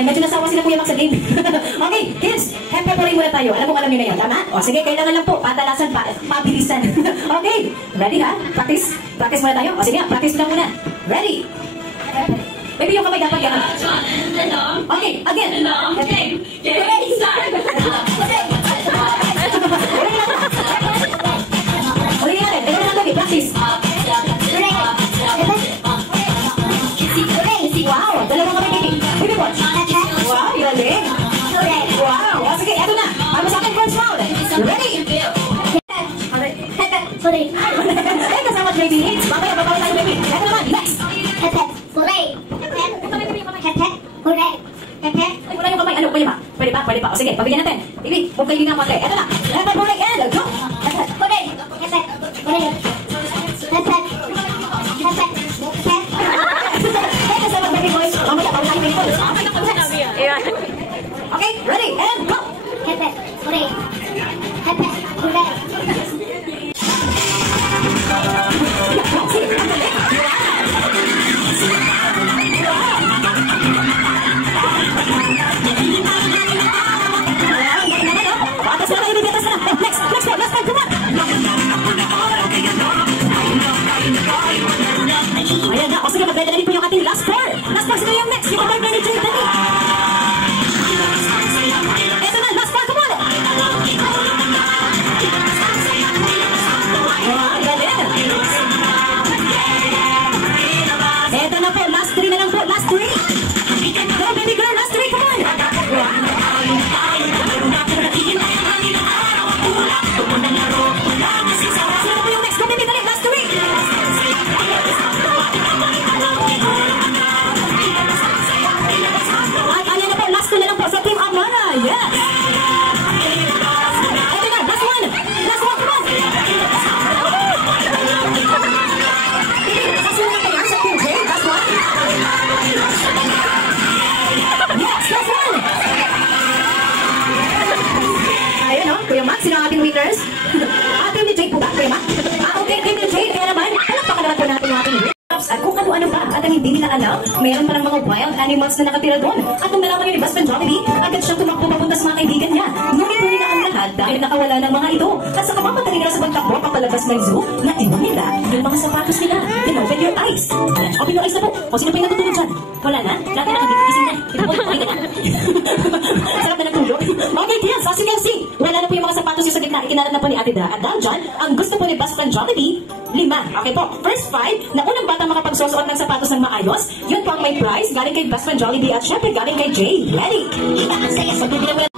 yan. Medyo nasawa sila Kuya Max sa game. Okay, kids, hempeporin muna tayo. Alam nyo na yun, tama? O sige, kailangan lang po, patalasan, pabilisan. Okay, ready ha? Practice? Practice muna tayo? O sige, practice lang muna. Ready? Baby, yung kamay dapat yan. Okay, again. Okay, ready, start. Ulit natin, tignan natin, practice. Wow, dalawang kamay, baby. Baby, watch. Wow, galing. Wow, o sige, eto na. Ano sa akin, first round. Ready? Ay, kasama baby hits. Mamaya, babawa tayo, baby. Eto naman, next. Ay, wala yung kamay. Ano, pwede ba? Pwede ba? Pwede ba? O sige, pabigyan natin. Baby, kung kayo nga konti. Eto na. Eto, hooray, and go. Okay, ready, and go! Next time, come on! Ayan na, o sige, magdadalhin po yung ating last four. Last four, sino yung next? Yung kamay ni Jay, dali. Ito na, last four, come on! Galing! Ito na po, last three na lang po, last three! Go, baby girl, last three, come on! Sino po yung next? Go, baby, dali, last three! At ayan na po, last two na lang po sa Team Amara. Yes! Ito na, last one! Last one, come on! Last one na kayo sa Team J, last one! Yes, last one! Ayun o, Kuya Max, sino ang ating winners? Team ni J po ba, Kuya Max? Okay, Team ni J, kaya naman, palakpakan naman po natin yung ating winners. At kung ano-ano pa at ang hindi nila alam, mayroon pa ng mga wild animals na nakatira doon. At nung nalaman yun ni Best Friend Jollibee, agad siyang tumakbo papunta sa mga kaibigan niya. Ngunit huli na ang lahat dahil nakawala ng mga ito. At sa kapapatali nila sa pagtakbo papalabas ng zoo, na iwan nila yung mga sapatos nila. Then open your eyes. Ayan, open your eyes na po. O sino pa yung natutulog dyan? Wala na? Dati nakagising na. Ito po, okay na. Sarap na natulog. Okay, kids, as you can see, wala na po yung mga sapatos yung sa gitna. Ikinalat na po ni Ate Da. At dahil dyan, ang gusto po ni Best Friend Jollibee, 5. Okay po, first 5, na unang bata makapagsusuot ng sapatos ng maayos, yun po ang may prize, galing kay Best Friend Jollibee at syempre galing kay Jay. Ready? Sa bibigyan mo